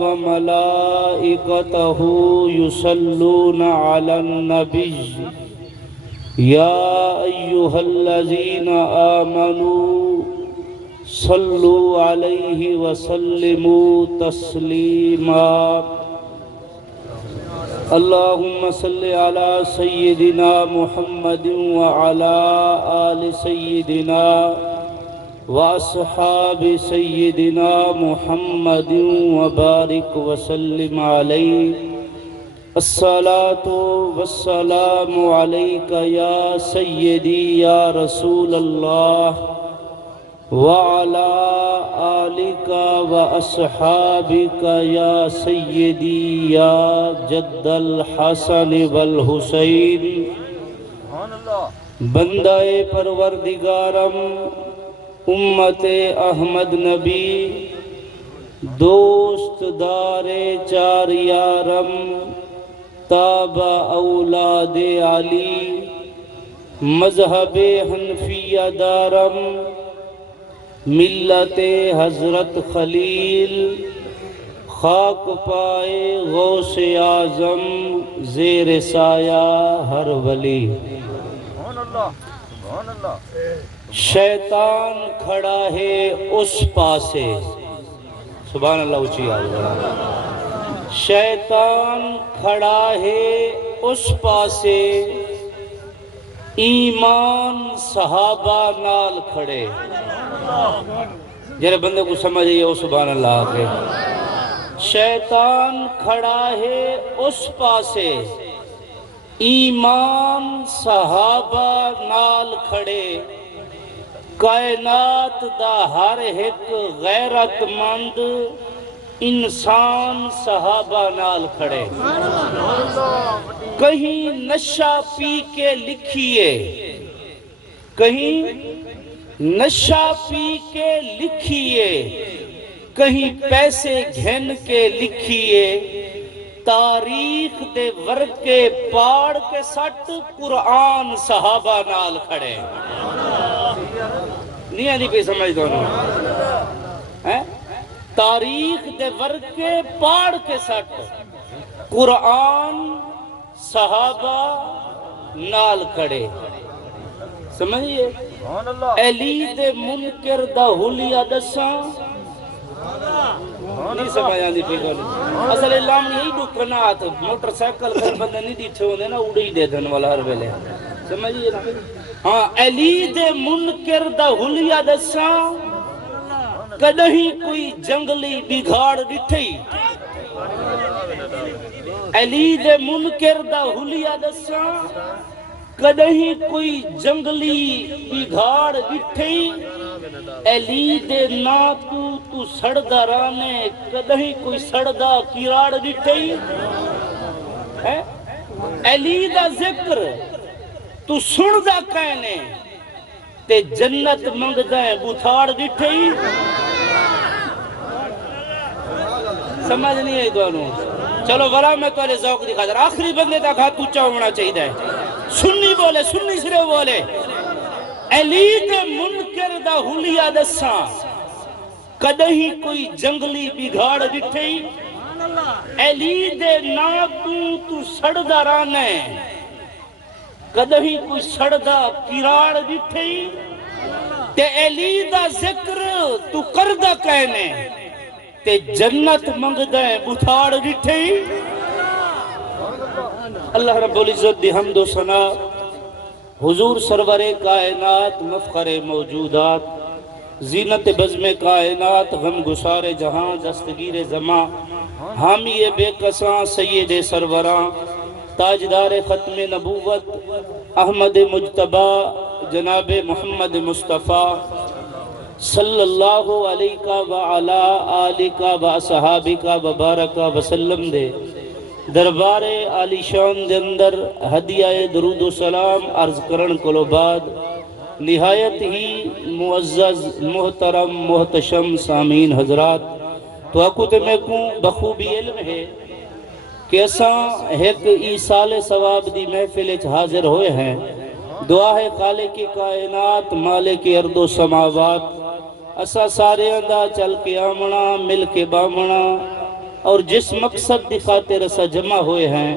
وملائكته يصلون على النبي يا أيها الذين آمنوا صلوا عليه وسلموا تسليما اللهم صل على سيدنا محمد وعلى آل سيدنا وأصحاب سيدنا محمد وبارك وسلم عليه الصلاة والسلام عليك يا سيدي يا رسول الله وعلى آلك وأصحابك يا سيدي يا جد الحسن والحسين بندہ پروردگارم امت احمد نبی دوست دار چار یارم تابع اولاد علی مذہب حنفیہ دارم ملت حضرت خلیل خاک پائے غوث اعظم زیر سایہ ہر ولی شیطان کھڑا ہے اس پاسے سبحان اللہ اچھی آواز شیطان کھڑا ہے اس پاسے ایمان صحابہ نال کھڑے جرے بندے کو سمجھئے او سبحان اللہ کے شیطان کھڑا ہے اس پاسے ایمان صحابہ نال کھڑے کائنات دا ہر ایک غیرت مند انسان صحابہ نال کھڑے کہیں نشہ پی کے لکھیے کہیں نشہ پی کے لکھیے کہیں پیسے گھن کے لکھیے تاریخ دے ورقے پاڑ کے سٹ قرآن صحابہ نال کھڑے نہیں آدھی پہ سمجھ دونوں تاریخ دے ورقے پاڑ کے سٹ قرآن صحابہ نال کھڑے سمجھئے علی دے منکر دا حلیہ دساں نہیں سمجھ آندی پہ گولی اصل اللہ میں یہی ڈکنا آتا موٹر سائیکل کر بندہ نہیں دیٹھے ہوندے نا اڑی دے دھن والا ہر ویلے سمجھئے ہاں علی دے منکر دا حلیہ دساں کدہیں کوئی جنگلی بگاڑ ڈٹھئی علی دے منکر دا حلیہ دساں کدہیں کوئی جنگلی بگاڑ ڈٹھئی علی دے نا تو سڑدا رانے کدہیں کوئی سڑدا کیراڑ ڈٹھئی علی دا ذکر تو سندا کہنے تے جنت منگدا ہے بوتھاڑ ڈٹھئی سمجھ نہیں ہے دونوں چلو ورا میں تو ذوق دکھا در آخری بندے تک ہاتھ اونچا ہونا چاہیے سنی بولے سنی سرے بولے علی دے منکر دا حلیہ دساں کدہیں کوئی جنگلی بگاڑ ڈٹھئی علی دے نا تو سڑدا رانے کدہیں کوئی سڑدا کیراڑ ڈٹھئی تے علی دا ذکر تو کردہ کہنے تے جنت منگدہ بتھاڑ ڈٹھئی اللہ رب العزت دی حمد و ثنا حضور سرور کائنات مفخر موجودات زینت بزم کائنات غم گسار جہاں دستگیر زماں حامی بے قصاں سید سروراں تاجدار ختم نبوت احمد مجتبہ جناب محمد مصطفیٰ صلی اللہ علیہ وعلا آلہ وصحابہ وبارک وسلم دے دربار عالی شان دے اندر ہدیہ درود و سلام عرض کرن کلو بعد نہایت ہی معزز محترم محتشم سامین حضرات تو اکوتے میں کوں بخوبی علم ہے کہ اساں ایک ایسال ثواب دی محفل حاضر ہوئے ہیں دعا ہے خالق کائنات مالک ارض و سماوات اسا سارے اندہ چل کے آمنا مل کے بامنا اور جس مقصد دی خاطر اسا جمع ہوئے ہیں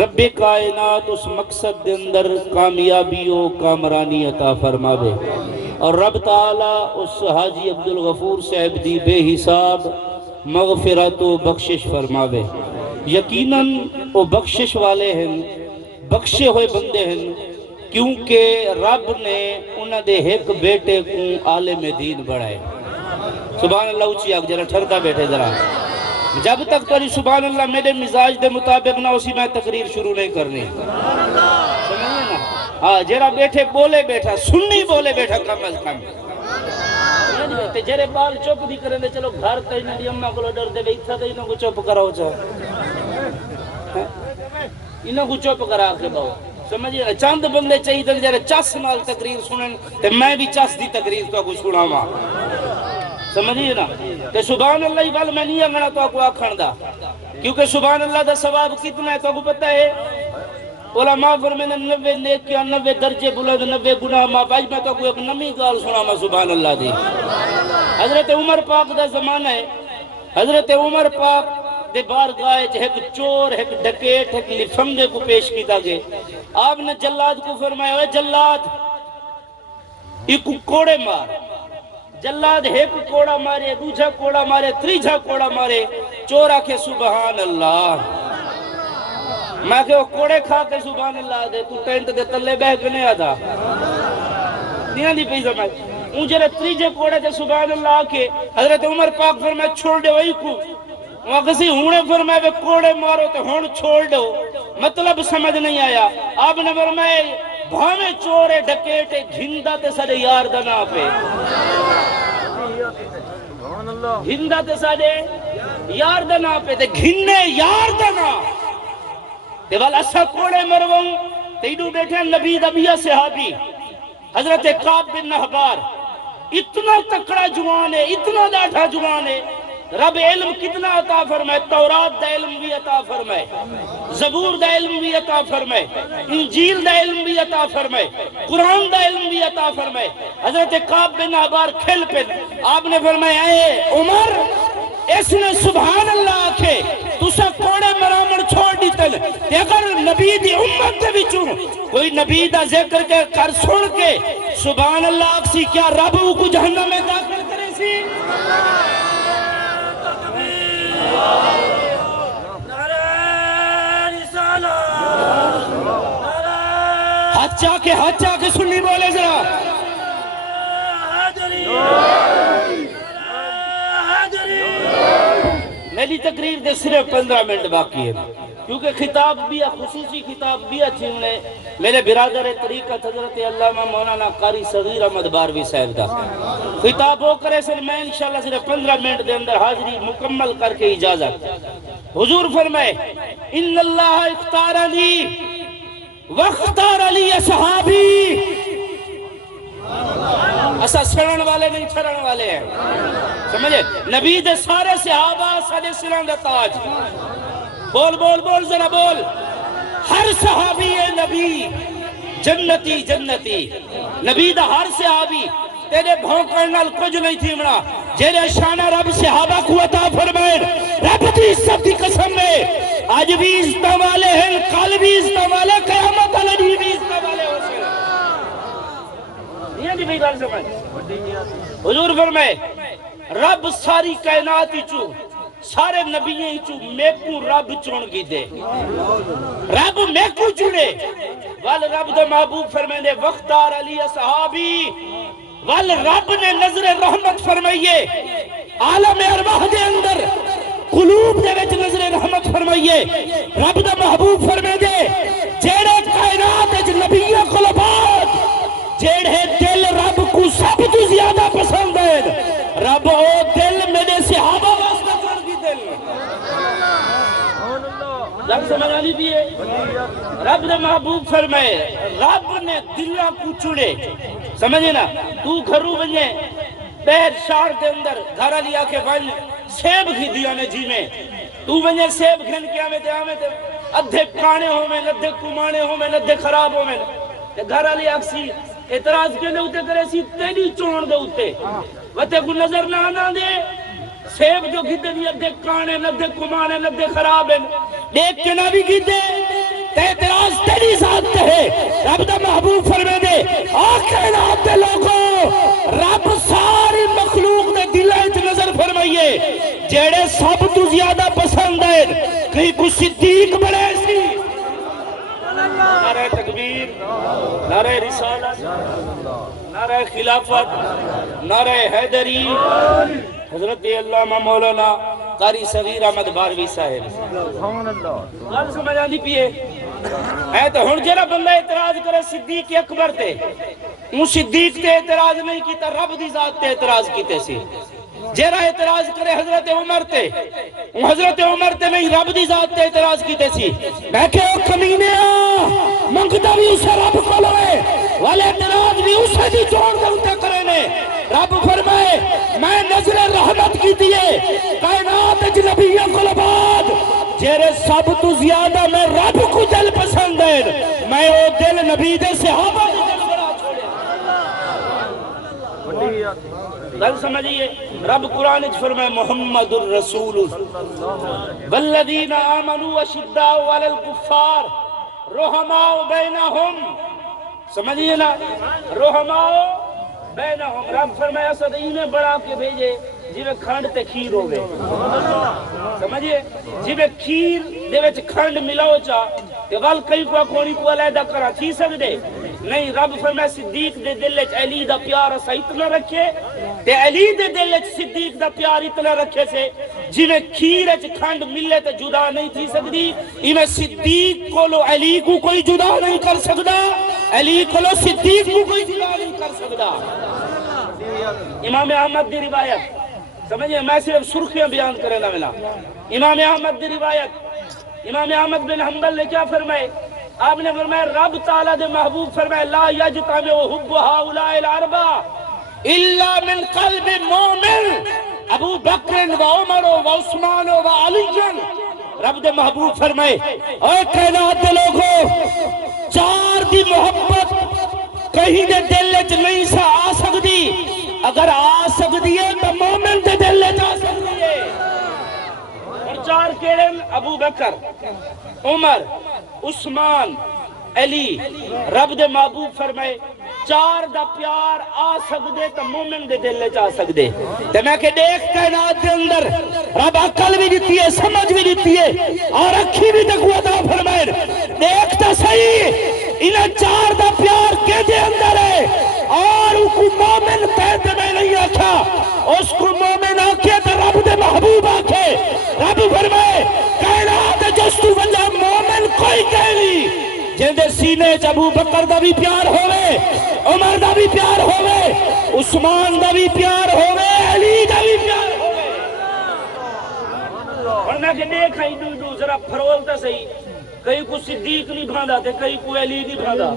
رب کائنات اس مقصد دے اندر کامیابی و کامرانی عطا فرماوے، اور رب تعالیٰ اس حاجی عبدالغفور صاحب دی بے حساب مغفرت و بخشش فرماوے۔ یقیناً وہ بخشش والے ہیں، بخشے ہوئے بندے ہیں، کیونکہ رب نے انہاں دے ایک بیٹے کو عالم دین بڑھائے۔ سبحان اللہ اچھی آگ ذرا ٹھردا بیٹھے ذرا، جب تک تاری سبحان اللہ میرے مزاج دے مطابق نہ اسی میں تقریر شروع نہیں کرنی، سمجھے نا؟ ہاں جیرا بیٹھے بولے بیٹھا، سننی بولے بیٹھا کم از کم، تے جیرے بال چپ بھی کریں دے چلو گھر تے انہاں دی اماں کو ڈر دے بیٹھا تے انہاں کو چپ کراؤ چاہو، انہاں کو چپ کرا کے باؤ، سمجھے نا؟ چند بندے چاہیے تھے جیرے چس نال تقریر سنن تے میں بھی چس دی تقریر تو کو سناواں، سمجھیے نا؟ کہ سبحان اللہ وال میں نہیں انگنا تو کو آکھن دا، کیونکہ سبحان اللہ دا ثواب کتنا ہے تو کو پتہ ہے؟ علماء فرماتے ہیں 90 نیکیاں 90 درجے بلند 90 گناہ معاف۔ آج میں تو کو ایک نمی گال سناواں سبحان اللہ دی۔ حضرت عمر پاک دا زمانہ ہے، حضرت عمر پاک دے بارگاہ وچ ایک چور ایک ڈکیت ایک لفنگے کو پیش کیتا گیا۔ آپ نے جلاد کو فرمایا اے جلاد ایک کوڑے مار، جلاد ایک کوڑا مارے، دوجھا کوڑا مارے، تریجھا کوڑا مارے، چور آکھے سبحان اللہ۔ میں کہ وہ کوڑے کھا کے سبحان اللہ دے تو ٹینٹ دے تلے بہ کے نہیں آتا دینا دی پئی سمجھ اون جڑے تریجھے کوڑے تے سبحان اللہ آکھے حضرت عمر پاک فرمایا چھوڑ دے وہی کو وہ کسی ہونے فرمایا وہ کوڑے مارو تے ہون چھوڑ دو، مطلب سمجھ نہیں آیا۔ آپ نے فرمایا بھاویں چورے ڈکیٹے گھندا تے سارے یار دا نا پہ، گھندا تے سارے یار دا نا پہ تے گھنے یار دا نا تے والا اسا کوڑے مرواں تیڈو بیٹھے نبی دبیا صحابی حضرت کعب بن نحبار، اتنا تکڑا جوان ہے، اتنا لاٹھا جوان ہے، رب علم کتنا عطا فرمائے، تورات دا علم بھی عطا فرمائے، زبور دا علم بھی عطا فرمائے، انجیل دا علم بھی عطا فرمائے، قرآن دا علم بھی عطا فرمائے۔ حضرت کعب بن نحبار کھل پہ آپ نے فرمایا اے عمر اس نے سبحان اللہ آکھے تسا کوڑے مرامن چھوڑ دیتن تے اگر نبی دی امت دے وچوں کوئی نبی دا ذکر کے کر سن کے سبحان اللہ آکسی کیا رب کو جہنم میں داخل کرے سی؟ ہاتھ چاہ کے سنی بولے ذرا میری تقریر دے صرف 15 منٹ باقی ہے، کیونکہ خطاب بھی خصوصی خطاب بھی چھوڑنے میرے برادر طریقت حضرت علامہ مولانا قاری صغیر احمد باروی صاحب دا خطاب ہو کرے سن میں انشاءاللہ صرف 15 منٹ دے اندر حاضری مکمل کر کے اجازت۔ حضور فرمائے ان اللہ اختارنی واختار علی اصحابی، اسا سرن والے نہیں چھرن والے ہیں، سمجھے؟ نبی دے سارے صحابہ سارے سرن دا تاج، بول بول بول ذرا بول، ہر صحابی نبی جنتی جنتی، نبی دا ہر صحابی تیرے بھونکن نال کچھ نہیں تھی منا، جیرے شانہ رب صحابہ کو عطا فرمائے، رب دی عزت دی قسم میں آج بھی عزت والے ہیں، کل بھی عزت والے، قیامت علی بھی عزت والے ہو سکتے یہ بھی بات سمجھ۔ حضور فرمائے رب ساری کائنات ہی چو سارے نبییں ہی چو میں کو رب چون کی دے، رب میں کو چنے وال رب دے محبوب فرمائے دے وختار علی صحابی، وال رب نے نظر رحمت فرمائیے عالم ارواح دے اندر قلوب دے وچ نظر رحمت فرمائیے، رب دا محبوب فرمائے دے جیڑے کائنات وچ نبیوں کو بعد جیڑے دل رب کو سب تو زیادہ پسند ہے، رب او دل میرے صحابہ واسطہ کر دی دل رب سمجھ آلی بھی ہے۔ رب نے محبوب فرمائے رب نے دلہ کو چڑے، سمجھے نا؟ تو گھرو بنجے پیر شار دے اندر گھرہ لیا کے ون سیب گھی دیا نے جی میں تو بنجے سیب گھن کیا میں دے آمیں ادھے کانے ہو میں ندھے کمانے ہو میں ندھے خراب ہو میں گھرہ لیا اکسی اعتراض کے لئے ہوتے کرے سی تیری چون دے ہوتے وتے کو نظر نہ آنا دے سیب جو گھدے بھی ادھے کانے ندھے کمانے ندھے خراب ہیں دیکھ کے نہ بھی گھدے تے اعتراض تیری ذات تے ہے رب دا محبوب فرمے دے آخر آپ دے لوگوں رب ساری مخلوق دے دلائیں نظر فرمائیے جیڑے سب تو زیادہ پسند ہے کہیں کچھ صدیق بڑے سی نعرہ تکبیر نعرہ رسالت نعرہ خلافت نعرہ حیدری حضرت علامہ مولانا قاری صغیر احمد باروی صاحب گل سمجھ آندی پیے ہے تو ہن جڑا بندہ اعتراض کرے صدیق اکبر تے وہ صدیق تے اعتراض نہیں کیتا رب دی ذات تے اعتراض کیتے سی جیرا اعتراض کرے حضرت عمر تے حضرت عمر تے نہیں رب دی ذات تے اعتراض کیتے سی میں کہ او کمینے منگتا بھی اسے رب کو لوئے والے اعتراض بھی اسے دی جوڑ دے انتے کرے نے رب فرمائے میں نظر رحمت کی دیئے کائنات اجنبیوں کو لباد جیرے سب تو زیادہ میں رب کو دل پسند ہے میں او دل نبی دے صحابہ دے دل برا چھوڑے گل سمجھئے رب قرآن فرمائے محمد الرسول والذین آمنوا اشداء علی الکفار رحماء بینہم سمجھئے نا رحماء بینہم رب فرمائے اسد انہیں بڑھا کے بھیجے جی میں کھانڈ تے کھیر ہو گئے سمجھئے جی میں کھیر دے وچ کھانڈ ملاؤ چاہ تے وال کئی کو کونی کو علیحدہ کرا تھی سکدے نہیں رب فرمائے صدیق دے دل وچ علی دا پیار اسا اتنا رکھے تے علی دے دل وچ صدیق دا پیار اتنا رکھے سے جویں کھیر وچ کھنڈ ملے تے جدا نہیں تھی سکدی ایویں صدیق کولو علی کو کوئی جدا نہیں کر سکدا علی کولو صدیق کو کوئی جدا نہیں کر سکدا امام احمد دی روایت سمجھے میں صرف سرخیاں بیان کرے نہ ملا امام احمد دی روایت امام احمد بن حنبل نے کیا فرمائے آپ نے فرمایا رب تعالیٰ دے محبوب فرمائے لا یجتمع حب هؤلاء الاربعہ الا من قلب مومن ابو بکر و عمر و عثمان و علی رب دے محبوب فرمائے اے کائنات دے لوگوں چار دی محبت کہیں دے دل وچ نہیں سا آ سکدی اگر آ سکدی ہے تو مومن دے دل وچ آ سکدی ہے اور چار کیڑے ابو بکر عمر عثمان علی رب دے محبوب فرمائے چار دا پیار آ سکدے تو مومن دے دل وچ آ سکدے تے میں کہ دیکھ کائنات دے اندر رب عقل بھی دیتی ہے سمجھ بھی دیتی ہے اور اکھی بھی تقوی عطا فرمائے دیکھ تا صحیح انہیں چار دا پیار کے دے اندر ہے اور اس کو مومن پیدا میں نہیں آکھا اس کو مومن آکھے تو رب دے محبوب آکھے رب فرمائے کائنات جستو وجہ مومن کوئی کہنی جن دے سینے ابو بکر دا بھی پیار ہوئے عمر دا بھی پیار ہوئے عثمان دا بھی پیار ہوئے علی دا بھی پیار ہوئے اور میں کہ دیکھا ہی دو ذرا پھرولتا صحیح کئی کو صدیق نہیں بھاندا تھے کئی کو علی نہیں بھاندا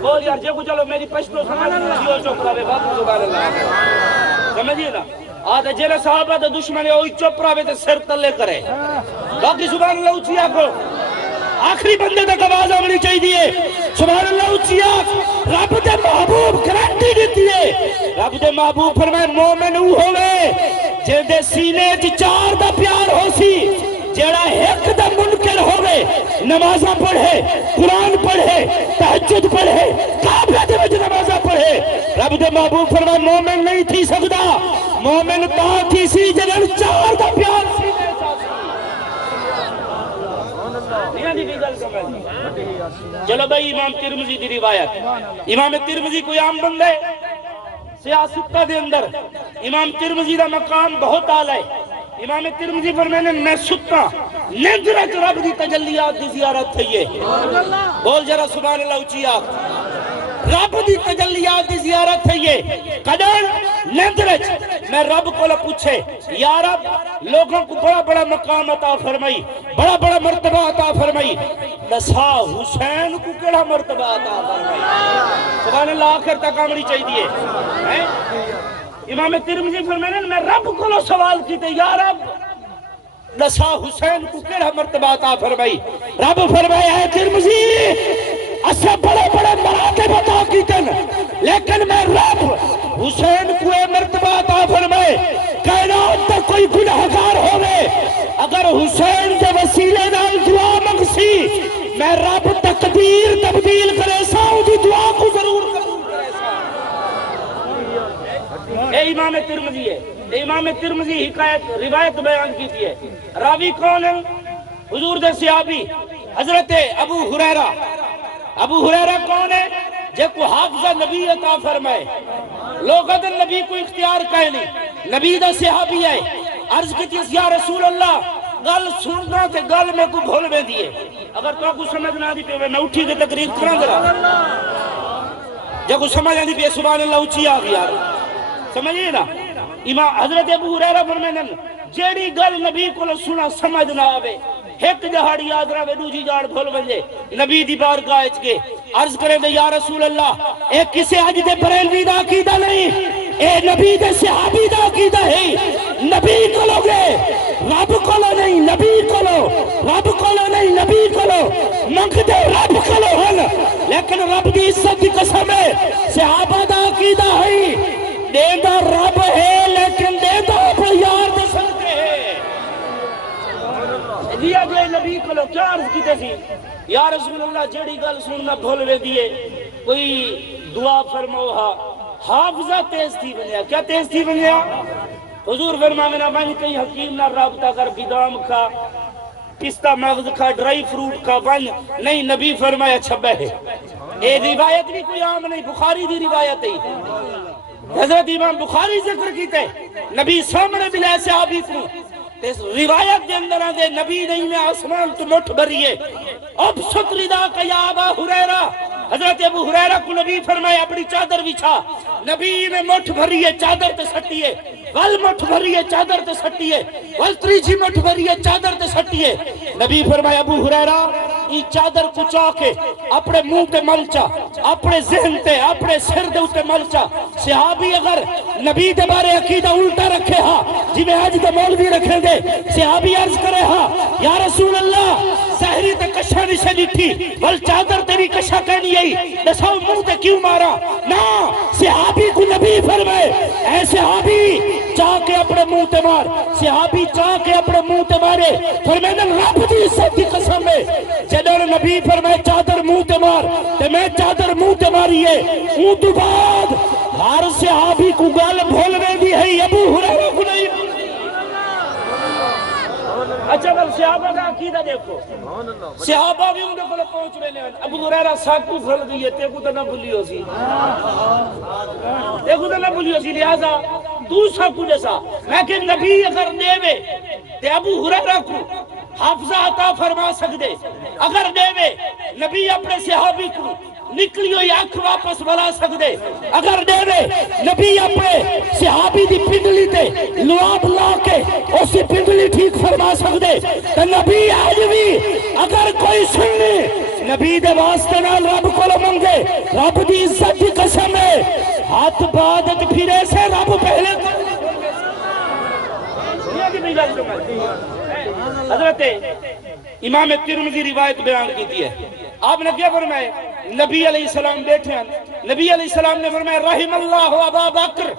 بول یار جے کو چلو میری پشتو سمجھ جیو چپ رہے بات سبحان اللہ سمجھئے نا آدھے جیلے صحابہ دے دشمن ہے وہی چپ رہے تے سر تلے کرے باقی سبحان اللہ اچھی آکھو آخری بندے تک آواز آمنی چاہی دیئے سبحان اللہ اچھی آکھ رب دے محبوب گرانٹی دیتی ہے رب دے محبوب فرمائے مومن ہوئے جن دے سینے چار دا پیار ہو سی جیڑا ایک دا منکر ہوئے نمازہ پڑھے قرآن پڑھے تہجد پڑھے کعبہ دے وجہ نمازہ پڑھے رب دے محبوب فرمائے مومن نہیں تھی سکتا مومن تا تھی سی جنہاں چار دا پیار سی چلو بھائی امام ترمذی دی روایت امام ترمذی کوئی عام بندہ ہے سیاستہ دے اندر امام ترمذی دا مقام بہت اعلیٰ ہے امام ترمذی فرمانے میں ستا نیندرت رب دی تجلیات دی زیارت تھئیے بول جرا سبحان اللہ اچھی آخ رب دی تجلیات دی زیارت تھئیے قدر نیندرت میں رب کو لے پوچھے یا رب لوگوں کو بڑا بڑا مقام عطا فرمائی بڑا بڑا مرتبہ عطا فرمائی نسا حسین کو کڑا مرتبہ عطا فرمائی سبحان اللہ آخر تک آمنی چاہی دیئے امام ترمذی فرمانے میں رب کو لو سوال کیتے یا رب نسا حسین کو کڑا مرتبہ عطا فرمائی رب فرمائے اے ترمذی اسے بڑے بڑے مراتب عطا کیتے لیکن میں رب حسین کو اے مرتبہ عطا فرمائے کائنات تقدیر تبدیل کرے سا دی دعا کو ضرور کرے سا۔ اے امام ترمذی ہے، امام ترمذی حکایت روایت بیان کی تھی ہے، راوی کون ہے؟ حضور دے صحابی حضرت ابو ہریرہ۔ ابو ہریرہ کون ہے؟ جے کو حافظہ نبی عطا فرمائے، لوگت نبی کو اختیار کہے نہیں، نبی دا صحابی ہے۔ عرض کی تھی یا رسول اللہ گل سننا تے گل میں کو بھول میں دیئے، اگر تو کو سمجھ نہ دی پہ میں اٹھی کے تقریر کرنا درا، جے کو سمجھ نہ دی پہ سبحان اللہ اچھی آگی یار، سمجھئے نا؟ امام حضرت ابو ہریرہ فرمائے جیڑی گل نبی کو سنا سمجھ نہ آوے، ایک جہاڑی یاد رہے دوجی جاڑ بھول بنجے، نبی دی بارگاہ اچ کے عرض کرے دے یا رسول اللہ اے کسے اج دے بریلوی دا عقیدہ نہیں، اے نبی دے صحابی دا عقیدہ ہے، نبی کولو گے رب کولو نہیں، نبی کولو رب کولو نہیں، نبی کولو منگ دے رب کولو ہن، لیکن رب دی عزت دی قسم ہے صحابہ دا عقیدہ ہے دیندہ رب ہے لیکن دیندہ اپنے یار دے صدقے ہے۔ دیا گئے نبی کو لو کیا عرض کیتے سی یا رسول اللہ جڑی گل سننا بھول وے دیئے کوئی دعا فرموہا، حافظہ تیز تھی بنیا، کیا تیز تھی بنیا؟ حضور فرماوے نا بن کئی حکیم نہ رابطہ کر بدام کھا، پستہ مغز کھا، ڈرائی فروٹ کھا، بن نہیں، نبی فرمایا چھبہ ہے۔ اے روایت بھی کوئی عام نہیں، بخاری دی روایت ہے، حضرت امام بخاری ذکر کیتے نبی سامنے بلے صحابی کو روایت دے اندر آدھے نبی نہیں میں آسمان تو مٹھ بھریے اب ستری دا کہ یا ابا ہریرہ، حضرت ابو ہریرہ کو نبی فرمائے اپنی چادر بچھا، نبی میں مٹھ بھریے چادر تے سٹیے، ول مٹھ بھریے چادر تے سٹیے، ول تریجی مٹھ بھریے چادر تے سٹیے، نبی فرمائے ابو ہریرہ ای چادر کچا کے اپنے منہ تے ملچا، اپنے ذہن تے اپنے سر دے اتے ملچا۔ صحابی اگر نبی دے بارے عقیدہ الٹا رکھے ہاں جی میں آج دے مولوی رکھیں دے، صحابی عرض کرے ہاں یا رسول اللہ سہری تے کشا نشے دیٹھی ول چادر تے بھی کشا کہنی ہے دساؤ منہ تے کیوں مارا؟ نا صحابی کو نبی فرمائے اے صحابی چاہ کے اپنے منہ تے مار، صحابی چاہ کے اپنے منہ تے مارے، فرمائے رب دی عزت دی قسم ہے جدر نبی فرمائے چادر منہ تے مار تے میں چادر منہ تے ماریے، اون تو بعد ہر صحابی کو گل بھول میں دی ہے ابو ہریرہ کو نہیں۔ اچھا بل صحابہ کا عقیدہ دیکھو، صحابہ بھی انہیں کو پہنچ رہے ہیں، ابو ہریرہ ساکو بھول گئی ہے تیکو تو نہ بھولی ہو سی، تیکو تو نہ بھولی ہو سی، لہذا تو ساکو جیسا لیکن نبی اگر دے وے تے ابو ہریرہ کو حافظہ عطا فرما سکدے، اگر دے وے نبی اپنے صحابی کو نکلی ہوئی آنکھ واپس بلا سکدے، اگر دے وے نبی اپنے صحابی دی پنڈلی تے لعاب لا کے اسی پنڈلی ٹھیک فرما سکدے، تو نبی آج بھی اگر کوئی سننے نبی دے واسطے نال رب کو منگے، رب دی عزت دی قسم ہے ہاتھ بادت پھرے سے رب پہلے حضرت امام ترمذی روایت بیان کی ہے، آپ نے کیا فرمائے؟ نبی علیہ السلام بیٹھے ہیں، نبی علیہ السلام نے فرمایا رحم اللہ ابا بکر،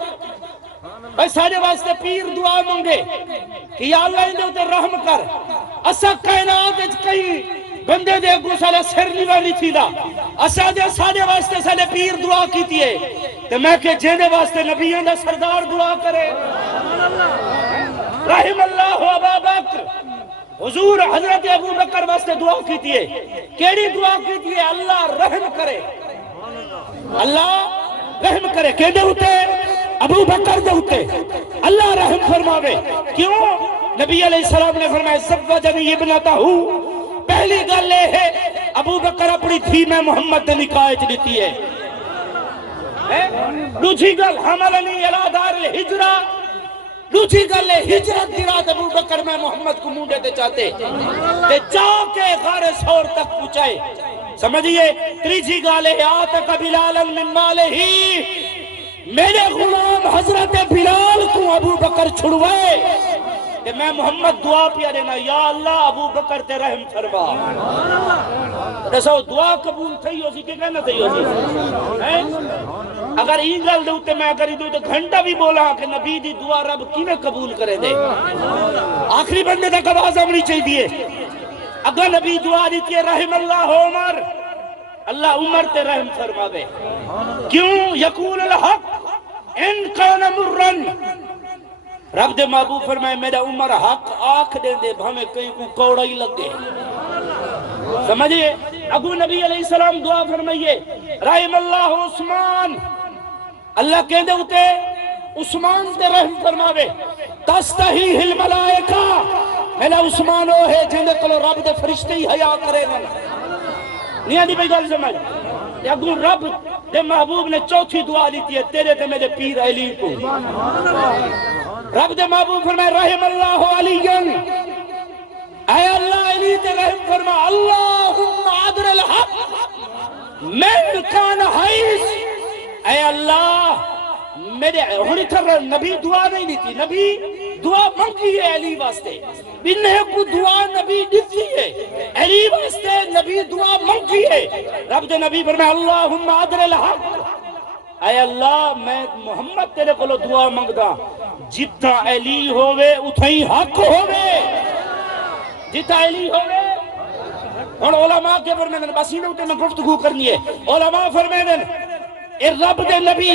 بھائی سارے واسطے پیر دعا مانگے کہ یا اللہ اندے ہوتے رحم کر، اسا کائنات کئی بندے دے کو سالے سر نیوانی تھی دا، اسا دے سارے واسطے سالے پیر دعا کیتی ہے، تو میں کہ جینے واسطے نبیوں دا سردار دعا کرے رحم اللہ ابا بکر، حضور حضرت ابو بکر واسطے دعا کیتی ہے، کیڑی دعا کیتی ہے؟ اللہ رحم کرے، اللہ رحم کرے، کیڑے ہوتے ابو بکر دے ہوتے اللہ رحم فرماوے، کیوں؟ نبی علیہ السلام نے فرمایا زوجنی ابنتہ، پہلی گل یہ ہے ابو بکر اپنی تھی میں محمد نے نکاح دیتی ہے، دوسری گل حملنی الی دار الہجرہ، دوسری گل ہے ہجرت دی رات ابو بکر میں محمد کو مونڈے تے چاہتے تے چاہ کے غار سور تک پہنچائے، سمجھئے؟ تیسری گل ہے آتک بلالا من مالہ، میرے غلام حضرت بلال کو ابو بکر چھڑوائے کہ میں محمد دعا پیا دینا یا اللہ ابو بکر تے رحم فرما، دسو دعا قبول تھی ہو سی کہ کہنا تھی ہو سی؟ اگر این گل دوتے میں اگر تو گھنٹہ بھی بولا کہ نبی دی دعا رب کیویں قبول کرے دے، آخری بندے تک آواز آنی چاہیے، اگر نبی دعا دیتی ہے رحم اللہ عمر، اللہ عمر تے رحم فرماوے. کیوں؟ یقول الحق ان کان مرن. رب دے محبوب فرمائے میرا عمر حق آنکھ دے دے بھامے کہیں کو کوڑا ہی لگ گئے. سمجھئے؟ اگو نبی علیہ السلام دعا فرمائیے رحم اللہ عثمان. اللہ کہندے ہوتے عثمان تے رحم فرماوے. تستحیہ الملائکہ. میرا عثمان وہ ہے جن دے کلو رب دے فرشتے ہی حیا کرے گا. نہیں آدھی بھائی گل سمجھ. اگو رب دے محبوب نے چوتھی دعا لیتی ہے تیرے تے میرے پیر علی کو. رب دے محبوب فرمائے رحم اللہ علیین. اے اللہ علی تے رحم فرما. اللہم عدل الحق من کان حیث. اے اللہ میرے ہونی تھر نبی دعا نہیں دیتی. نبی دعا منگی ہے علی واسطے. انہیں کو دعا نبی دیتی ہے علی واسطے. نبی دعا منگی ہے. رب دے نبی فرمائے اللہم عدل الحق. اے اللہ میں محمد تیرے کو دعا منگدا جتا علی ہووے اتھائی حق ہووے. جتا علی ہووے. اور علماء کے فرمائے بسینے ہوتے میں گفتگو کرنی ہے. علماء فرمائے اے رب دے نبی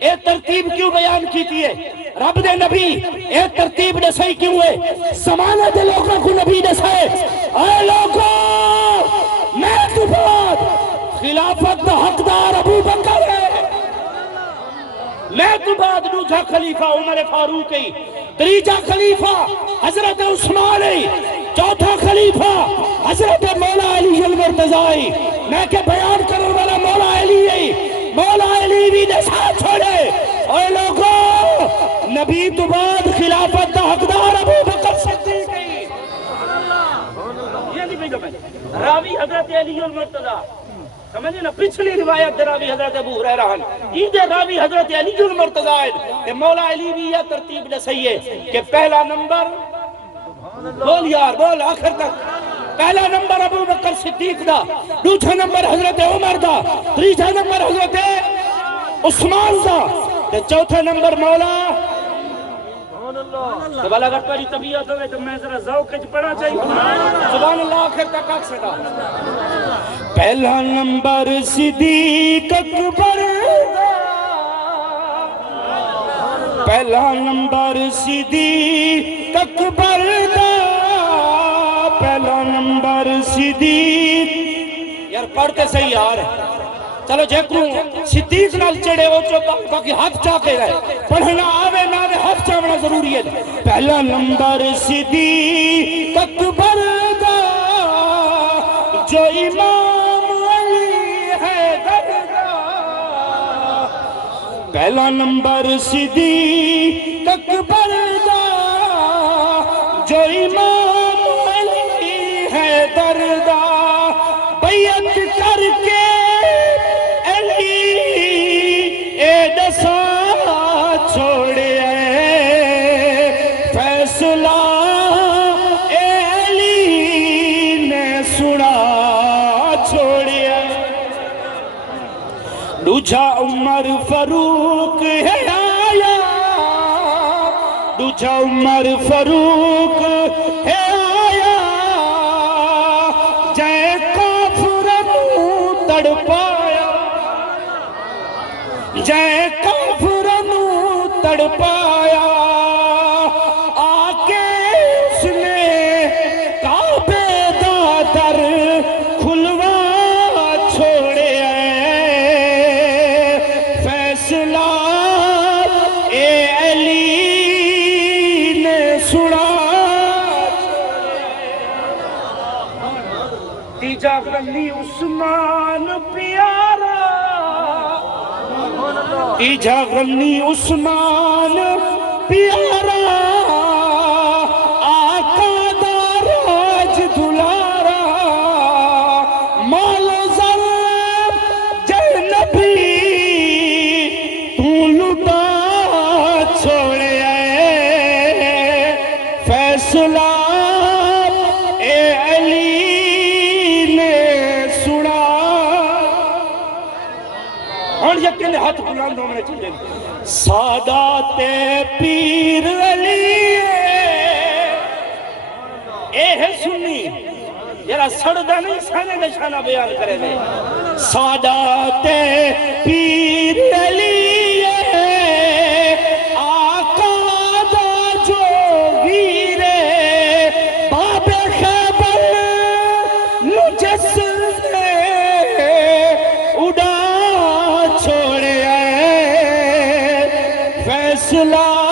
اے ترتیب کیوں بیان کیتی ہے؟ رب دے نبی اے ترتیب دسائی کیوں ہے؟ زمانہ دے لوگوں کو نبی دسائے اے لوگوں میں تو بعد خلافت دا حقدار ابو بکر ہے. میں تو بعد دوسرا خلیفہ عمر فاروق ہے. تیسرا خلیفہ حضرت عثمان ہے. چوتھا خلیفہ حضرت مولا علی المرتضی. میں کہ بیان کرنے والا مولا علی ہے. مولا علی بھی نشا چھوڑے. اے لوگوں نبی تو بعد خلافت دا حقدار ابو بکر صدیق ہے. راوی حضرت علی المرتضی. سمجھے نا پچھلی روایت راوی حضرت ابو ہریرہ ہیں. یہ راوی حضرت علی المرتضی ہے. مولا علی بھی یہ ترتیب نے صحیح ہے کہ پہلا نمبر بول یار بول آخر تک. پہلا نمبر ابو بکر صدیق دا. دوسرا نمبر حضرت عمر دا. تیسرا نمبر حضرت عثمان دا. چوتھا نمبر مولا. تو بھلا اگر تاری طبیعت ہوئے تو میں ذرا ذوق کچھ پڑھا چاہیے. سبحان اللہ آخر تک آکھ سکا. پہلا نمبر صدیق اکبر دا. پہلا نمبر صدیق اکبر دا. پہلا نمبر صدیق. یار پڑھتے صحیح یار. چلو جیکوں صدیق نال چڑھے ہو چو باقی ہاتھ چاکے رہے. پڑھنا آوے نہ آوے ہاتھ چاونا ضروری ہے. پہلا نمبر صدیق اکبر دا جو امام علی حیدر دا. پہلا نمبر صدیق اکبر دا جو امام علی حیدر دا. بیعت کر کے علی اے دسا چھوڑے. فیصلہ اے علی نے سنا چھوڑے. دوجا عمر فاروق ہے آیا. دوجا عمر فاروق ہے آیا. جائے کافر نو تڑپایا. جائے کافر نو تڑپایا. آکے اس نے کعبے دا در کھلوا چھوڑے. فیصلہ اے علی نے سنا. تیجا غنی عثمان پیارا. تیجا غنی عثمان پیارا. آقا دا راج دلارا. مال زر جے نبی تو لٹا چھوڑے. فیصلہ اے علی نے سنا. اور یقین ہاتھ بلند ہونے چاہیے. سادات پیر علی اے ہے سنی. یرا سڑدہ نہیں سانے نشانہ بیان کرے دے. سادات پیر علی آقا دا جو ویر باب خیبر مجسد اڑا چھوڑے فیصلہ